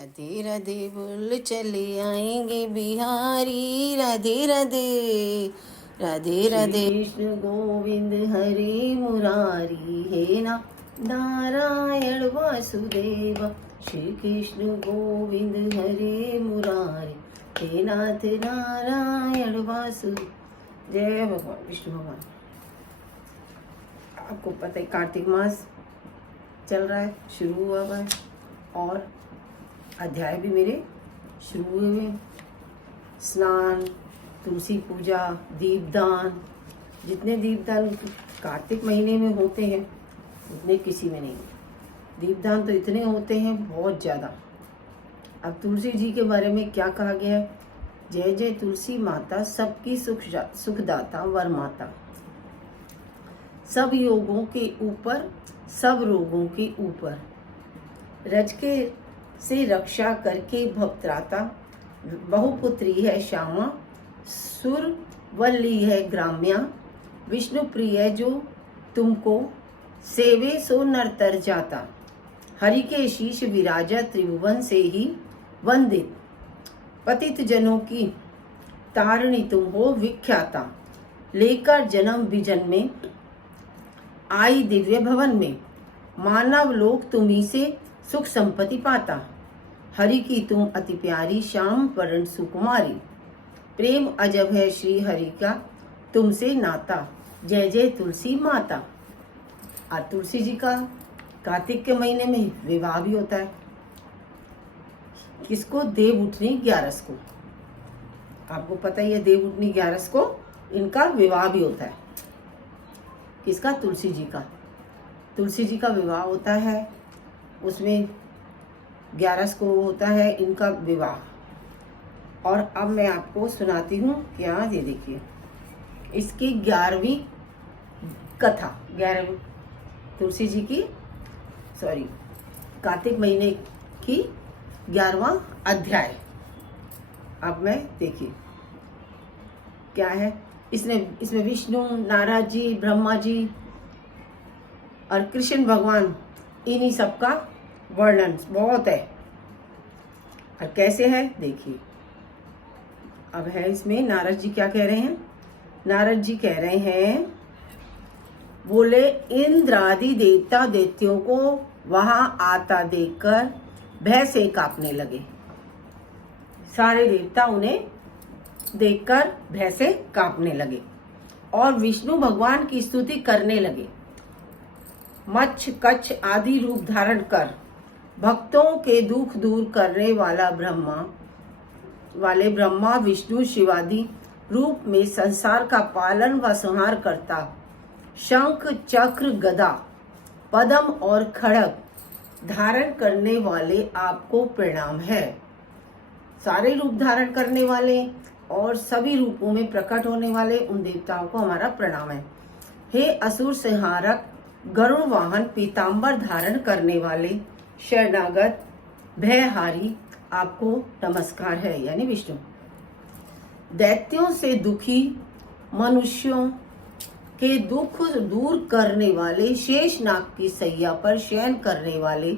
राधे राधे बोल चले आएंगे बिहारी। राधे राधे राधे राधे। कृष्ण गोविंद हरे मुरारी हे ना नारायण वासुदेव। श्री कृष्ण गोविंद हरे मुरारी हे नाथ नारायण वासु। जय भगवान विष्णु भगवान। आपको पता है कार्तिक मास चल रहा है, शुरू हुआ है और अध्याय भी मेरे शुरू हुए हैं। स्नान, तुलसी पूजा, दीपदान, जितने दीपदान कार्तिक महीने में होते हैं उतने किसी में नहीं। दीपदान तो इतने होते हैं, बहुत ज़्यादा। अब तुलसी जी के बारे में क्या कहा गया है? जय जय तुलसी माता, सबकी सुखदाता वर माता। सब योगों के ऊपर, सब रोगों के ऊपर, रज के से रक्षा करके भक्त्राता। बहुपुत्री है श्यामा, सुरवल्ली है ग्राम्या। विष्णु प्रिय जो तुमको सेवे सो नरतर जाता। हरि के शीश विराजा त्रिभुवन से ही वंदित। पतित जनों की तारणी तुम हो विख्याता। लेकर जन्म विजन में आई दिव्य भवन में। मानव लोक तुम्ही से सुख संपत्ति पाता। हरि की तुम अति प्यारी, श्याम वरण सुकुमारी। प्रेम अजब है श्री हरि का तुमसे नाता। जय जय तुलसी माता। आज तुलसी जी का कार्तिक के महीने में विवाह भी होता है। किसको? देव उठनी 11 को। आपको पता ही है, देव उठनी 11 को इनका विवाह भी होता है। किसका? तुलसी जी का। तुलसी जी का विवाह होता है, उसमें 11 को होता है इनका विवाह। और अब मैं आपको सुनाती हूँ क्या, ये देखिए इसकी 11वीं कथा। 11वीं तुलसी जी की, सॉरी, कार्तिक महीने की 11वां अध्याय। अब मैं देखिए क्या है इसमें विष्णु, नारद जी, ब्रह्मा जी और कृष्ण भगवान, इन्हीं सबका वर्णन बहुत है। और कैसे है देखिए। अब है इसमें नारद जी क्या कह रहे हैं? नारद जी कह रहे हैं, बोले इंद्रादि देवता दैत्यों को वहां आता देखकर भय से कांपने लगे। सारे देवता उन्हें देखकर भय से कांपने लगे और विष्णु भगवान की स्तुति करने लगे। मच्छ कच्छ आदि रूप धारण कर भक्तों के दुख दूर करने वाले ब्रह्मा विष्णु शिवादि रूप में संसार का पालन व संहार करता शंख चक्र गदा पद्म और खड़ग धारण करने वाले आपको प्रणाम है। सारे रूप धारण करने वाले और सभी रूपों में प्रकट होने वाले उन देवताओं को हमारा प्रणाम है। हे असुर संहारक, गरुड़ वाहन, पीतांबर धारण करने वाले शरणागत भयहारी, आपको नमस्कार है, यानी विष्णु। दैत्यों से दुखी मनुष्यों के दुख दूर करने वाले, शेषनाग की सैया पर शयन करने वाले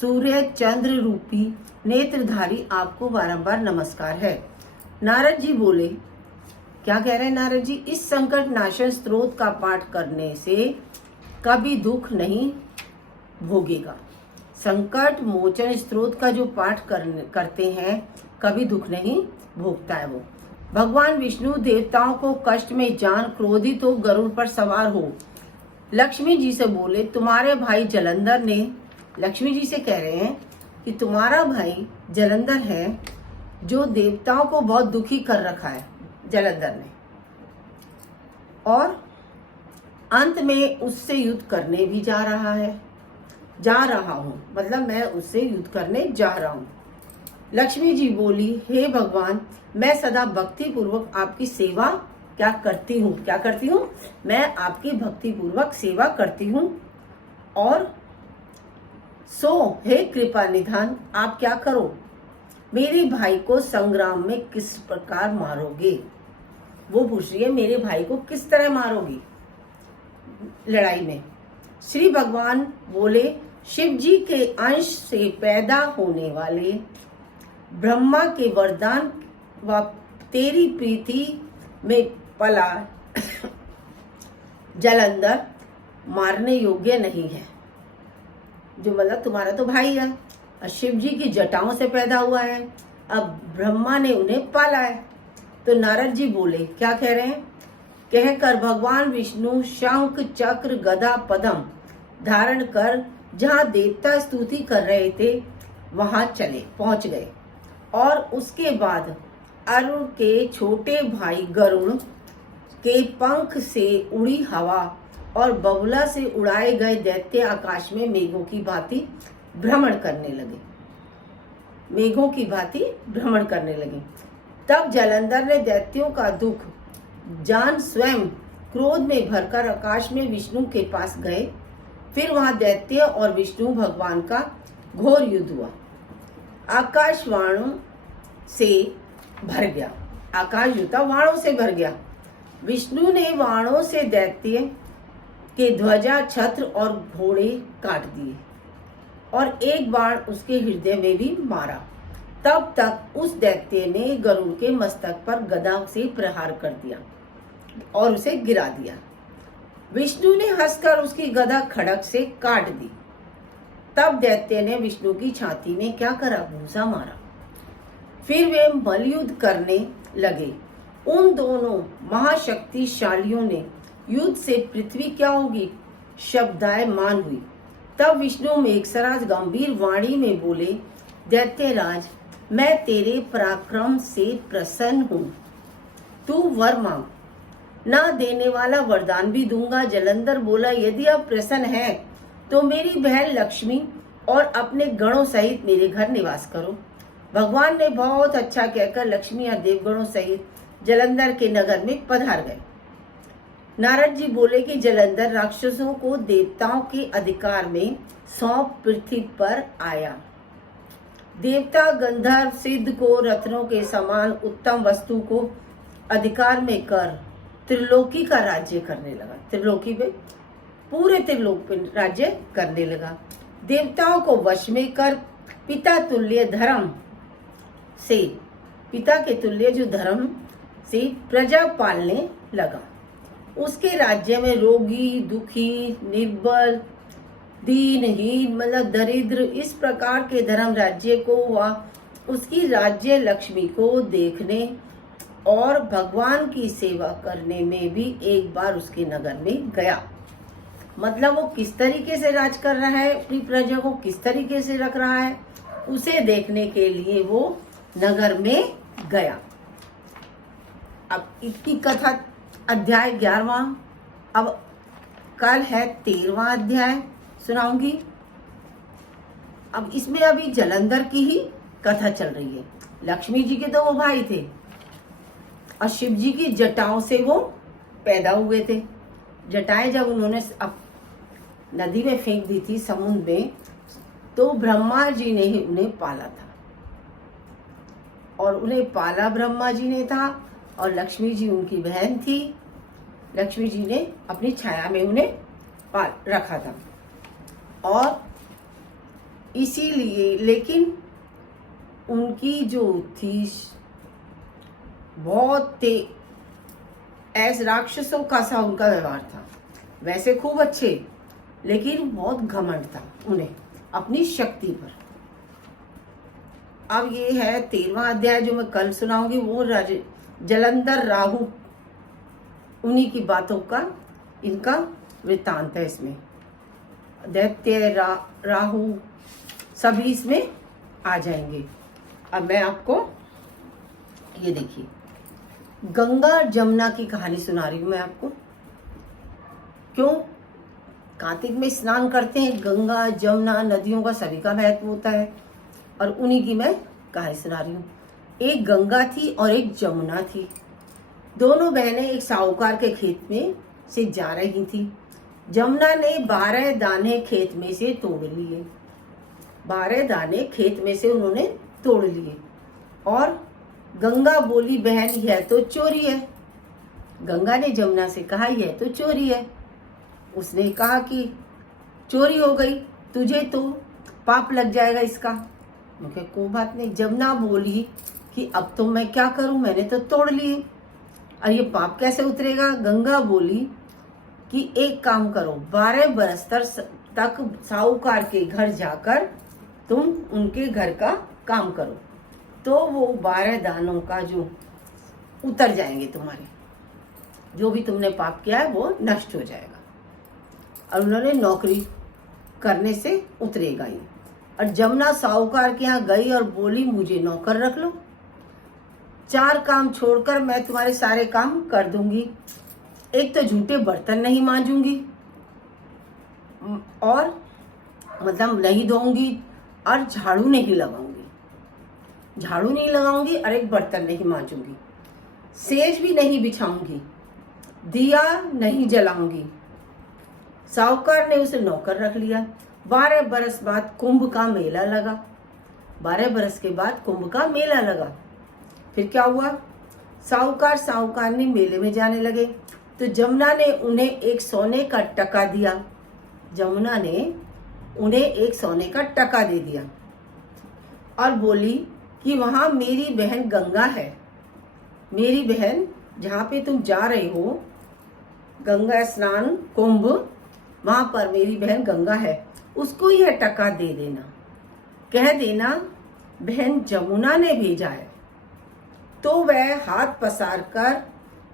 सूर्य चंद्र रूपी नेत्रधारी, आपको बारंबार नमस्कार है। नारद जी बोले, क्या कह रहे हैं नारद जी? इस संकट नाशन स्त्रोत का पाठ करने से कभी दुख नहीं भोगेगा। संकट मोचन स्त्रोत का जो पाठ करते हैं कभी दुख नहीं भोगता है वो। भगवान विष्णु देवताओं को कष्ट में जान क्रोधित हो गरुड़ पर सवार हो लक्ष्मी जी से बोले, तुम्हारे भाई जलंधर ने, लक्ष्मी जी से कह रहे हैं कि तुम्हारा भाई जलंधर है जो देवताओं को बहुत दुखी कर रखा है जलंधर ने, और अंत में उससे युद्ध करने भी जा रहा हूं, मतलब मैं उससे युद्ध करने जा रहा हूं। लक्ष्मी जी बोली, हे भगवान, मैं सदा भक्ति पूर्वक आपकी सेवा क्या करती हूँ, मैं आपकी भक्ति पूर्वक सेवा करती हूँ। और सो हे कृपा निधान, आप क्या करो, मेरे भाई को संग्राम में किस प्रकार मारोगे? वो पूछ रही है, मेरे भाई को किस तरह मारोगी लड़ाई में? श्री भगवान बोले, शिव जी के अंश से पैदा होने वाले ब्रह्मा के वरदान व तेरी प्रीति में पला जलंधर मारने योग्य नहीं है। जो मतलब तुम्हारा तो भाई है और शिव जी की जटाओं से पैदा हुआ है, अब ब्रह्मा ने उन्हें पाला है। तो नारद जी बोले, क्या कह रहे हैं? कहकर भगवान विष्णु शंख चक्र गदा पद्म धारण कर जहाँ देवता स्तुति कर रहे थे वहां पहुंच गए। और उसके बाद अरुण के छोटे भाई गरुड़ के पंख से उड़ी हवा और बबुला से उड़ाए गए दैत्य आकाश में मेघों की भांति भ्रमण करने लगे। तब जलंधर ने दैत्यों का दुख जान स्वयं क्रोध में भरकर आकाश में विष्णु के पास गए। फिर वहां दैत्य और विष्णु भगवान का घोर युद्ध हुआ। आकाश वाणों से भर गया। आकाश युद्ध वाणों से भर गया। विष्णु ने वाणों से दैत्य के ध्वजा छत्र और घोड़े काट दिए और एक बाण उसके हृदय में भी मारा। तब तक उस दैत्य ने गरुड़ के मस्तक पर गदा से प्रहार कर दिया और उसे गिरा दिया। विष्णु ने हंसकर उसकी गदा खड़क से काट दी। तब दैत्य ने विष्णु की छाती में क्या करा? भूसा मारा। फिर वे मल्लयुद्ध करने लगे। उन दोनों महाशक्तिशालियों ने युद्ध से पृथ्वी क्या होगी शब्दायमान हुई। तब विष्णु मेघसराज गंभीर वाणी में बोले, दैत्यराज, मैं तेरे पराक्रम से प्रसन्न हूँ। तू वर मांग, ना देने वाला वरदान भी दूंगा। जलंधर बोला, यदि आप प्रसन्न हैं तो मेरी बहन लक्ष्मी और अपने गणों सहित मेरे घर निवास करो। भगवान ने बहुत अच्छा कहकर लक्ष्मी और देवगणों सहित जलंधर के नगर में पधार गए। नारद जी बोले कि जलंधर राक्षसों को देवताओं के अधिकार में सौंप पृथ्वी पर आया। देवता गंधर्व सिद्ध को रत्नों के समान उत्तम वस्तु को अधिकार में कर त्रिलोकी का राज्य करने लगा। त्रिलोकी पे पूरे त्रिलोक पे राज्य करने लगा। देवताओं को वश में कर पिता के तुल्य जो धर्म से प्रजा पालने लगा। उसके राज्य में रोगी, दुखी, निर्बल, दीनहीन मतलब दरिद्र इस प्रकार के धर्म राज्य को हुआ। उसकी राज्य लक्ष्मी को देखने और भगवान की सेवा करने में भी एक बार उसके नगर में गया। मतलब वो किस तरीके से राज कर रहा है, अपनी प्रजा को किस तरीके से रख रहा है, उसे देखने के लिए वो नगर में गया। अब इसकी कथा अध्याय 11वां, अब कल है 13वां अध्याय सुनाऊंगी। अब इसमें अभी जलंधर की ही कथा चल रही है। लक्ष्मी जी के तो वो भाई थे और शिव जी की जटाओं से वो पैदा हुए थे। जटाएं जब उन्होंने अब नदी में फेंक दी थी, समुद्र में, तो ब्रह्मा जी ने ही उन्हें पाला था और उन्हें पाला ब्रह्मा जी ने था और लक्ष्मी जी उनकी बहन थी। लक्ष्मी जी ने अपनी छाया में उन्हें पाल रखा था और इसीलिए, लेकिन उनकी जो थी बहुत ऐसे राक्षसों का सा उनका व्यवहार था। वैसे खूब अच्छे, लेकिन बहुत घमंड था उन्हें अपनी शक्ति पर। अब ये है 13वां अध्याय जो मैं कल सुनाऊंगी। वो जलंधर राहु, उन्हीं की बातों का इनका वृत्तांत है। इसमें दैत्य राहु सभी इसमें आ जाएंगे। अब मैं आपको ये देखिए गंगा जमुना की कहानी सुना रही हूँ मैं आपको। क्यों? कार्तिक में स्नान करते हैं, गंगा जमुना नदियों का सभी का महत्व होता है और उन्हीं की मैं कहानी सुना रही हूँ। एक गंगा थी और एक जमुना थी। दोनों बहनें एक साहूकार के खेत में से जा रही थी। जमुना ने 12 दाने खेत में से तोड़ लिए। 12 दाने खेत में से उन्होंने तोड़ लिए और गंगा बोली, बहन यह तो चोरी है। गंगा ने जमुना से कहा, यह तो चोरी है। उसने कहा कि चोरी हो गई तुझे तो पाप लग जाएगा इसका। मैं कहा कोई बात नहीं। जमुना बोली कि अब तो मैं क्या करूं, मैंने तो तोड़ लिए, और ये पाप कैसे उतरेगा। गंगा बोली कि एक काम करो, 12 बरस तक साहूकार के घर जाकर तुम उनके घर का काम करो, तो वो 12 दानों का जो उतर जाएंगे, तुम्हारे जो भी तुमने पाप किया है वो नष्ट हो जाएगा। और उन्होंने नौकरी करने से उतरेगा ही। और जमुना साहूकार के यहाँ गई और बोली मुझे नौकर रख लो, 4 काम छोड़कर मैं तुम्हारे सारे काम कर दूंगी। एक तो झूठे बर्तन नहीं मांजूंगी, और मतलब नहीं धोऊंगी, और झाड़ू नहीं लगाऊंगी, और एक बर्तन नहीं मांजूंगी, सेज भी नहीं बिछाऊंगी, दिया नहीं जलाऊंगी। साहूकार ने उसे नौकर रख लिया। 12 बरस बाद कुंभ का मेला लगा। 12 बरस के बाद कुंभ का मेला लगा। फिर क्या हुआ, साहूकार ने मेले में जाने लगे, तो जमुना ने उन्हें एक सोने का टका दिया। जमुना ने उन्हें एक सोने का टका दे दिया और बोली कि वहां मेरी बहन गंगा है, मेरी बहन जहाँ पे तुम जा रहे हो, गंगा स्नान कुंभ, वहां पर मेरी बहन गंगा है, उसको यह टका दे देना, कह देना बहन जमुना ने भेजा है। तो वह हाथ पसार कर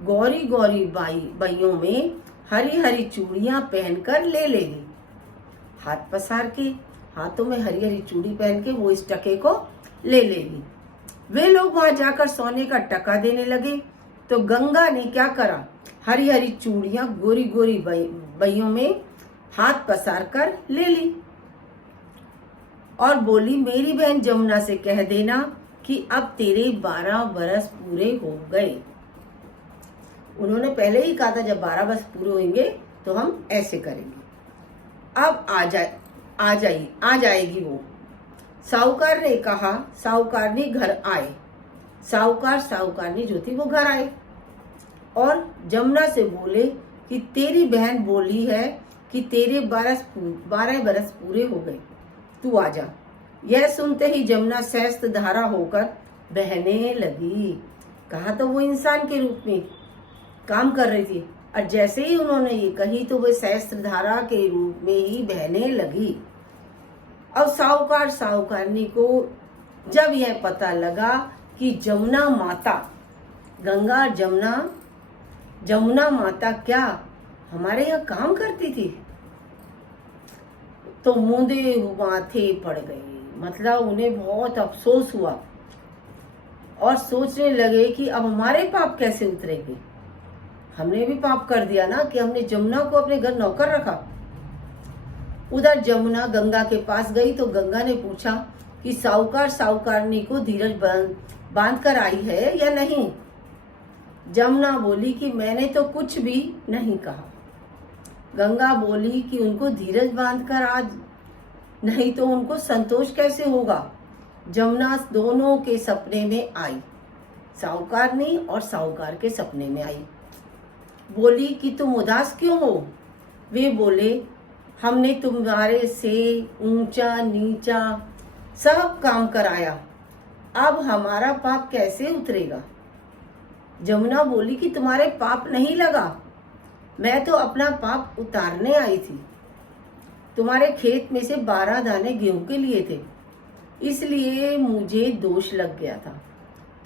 गौरी गौरी बाइयों में हरी हरी चूड़ियां पहनकर ले लेगी। हाथ पसार के हाथों में हरी हरी चूड़ी पहन के वो इस टके को ले लेगी। वे लोग वहां जाकर सोने का टका देने लगे, तो गंगा ने क्या करा, हरी हरी चूड़ियां गोरी गोरी बाइयों में हाथ पसार कर ले ली और बोली मेरी बहन जमुना से कह देना कि अब तेरे 12 बरस पूरे हो गए। उन्होंने पहले ही कहा था जब 12 बरस पूरे होंगे तो हम ऐसे करेंगे। अब आ जाएगी वो। साहूकार ने कहा, साहूकारनी घर आए। साहूकारनी जो थी वो घर आए और जमुना से बोले कि तेरी बहन बोली है कि तेरे 12 बरस पूरे हो गए, तू आ जा। यह सुनते ही जमुना सहस्त्र धारा होकर बहने लगी। कहा तो वो इंसान के रूप में काम कर रही थी, और जैसे ही उन्होंने ये कही तो वह सहस्त्र धारा के रूप में ही बहने लगी। अब साहूकारनी को जब यह पता लगा कि जमुना माता, गंगा जमुना माता क्या हमारे यहाँ काम करती थी, तो मूंदे माथे पड़ गए। मतलब उन्हें बहुत अफसोस हुआ और सोचने लगे कि अब हमारे पाप कैसे उतरेंगे। हमने भी पाप कर दिया ना कि हमने जमुना को अपने घर नौकर रखा। उधर जमुना गंगा के पास गई तो गंगा ने पूछा कि साहूकारनी को धीरज बांध कर आई है या नहीं। जमुना बोली कि मैंने तो कुछ भी नहीं कहा। गंगा बोली कि उनको धीरज बांध कर आज नहीं तो उनको संतोष कैसे होगा। जमुना दोनों के सपने में आई, साहूकारनी और साहूकार के सपने में आई। बोली कि तुम उदास क्यों हो। वे बोले हमने तुम्हारे से ऊंचा नीचा सब काम कराया, अब हमारा पाप कैसे उतरेगा। जमुना बोली कि तुम्हारे पाप नहीं लगा, मैं तो अपना पाप उतारने आई थी। तुम्हारे खेत में से 12 दाने गेहूं के लिए थे, इसलिए मुझे दोष लग गया था।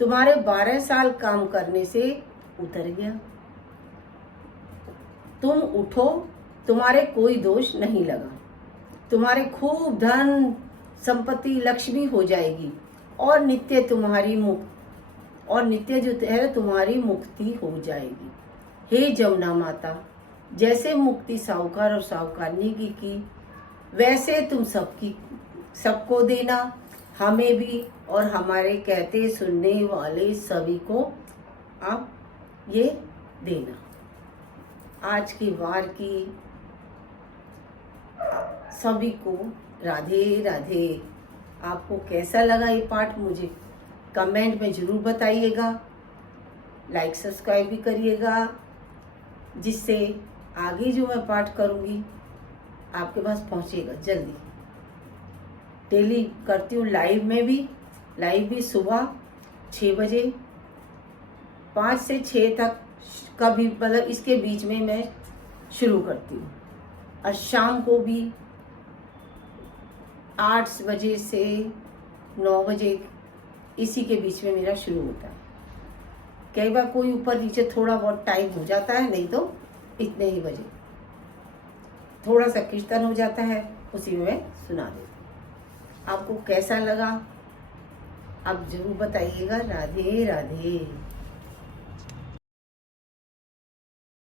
तुम्हारे 12 साल काम करने से उतर गया। तुम उठो, तुम्हारे कोई दोष नहीं लगा। तुम्हारे खूब धन संपत्ति लक्ष्मी हो जाएगी और नित्य जो है तुम्हारी मुक्ति हो जाएगी। हे जमुना माता, जैसे मुक्ति साहूकार और साहूकारनी की वैसे तुम सबको देना, हमें भी और हमारे कहते सुनने वाले सभी को आप ये देना। आज की वार की सभी को राधे राधे। आपको कैसा लगा ये पाठ मुझे कमेंट में जरूर बताइएगा। लाइक सब्सक्राइब भी करिएगा, जिससे आगे जो मैं पाठ करूँगी आपके पास पहुँचेगा जल्दी। डेली करती हूँ, लाइव भी सुबह 6 बजे, 5 से 6 तक कभी, मतलब इसके बीच में मैं शुरू करती हूँ। और शाम को भी 8 बजे से 9 बजे, इसी के बीच में मेरा शुरू होता है। कई बार कोई ऊपर नीचे थोड़ा बहुत टाइम हो जाता है, नहीं तो इतने ही बजे थोड़ा सा कीर्तन हो जाता है, उसी में मैं सुना देती हूँ। आपको कैसा लगा आप जरूर बताइएगा। राधे राधे।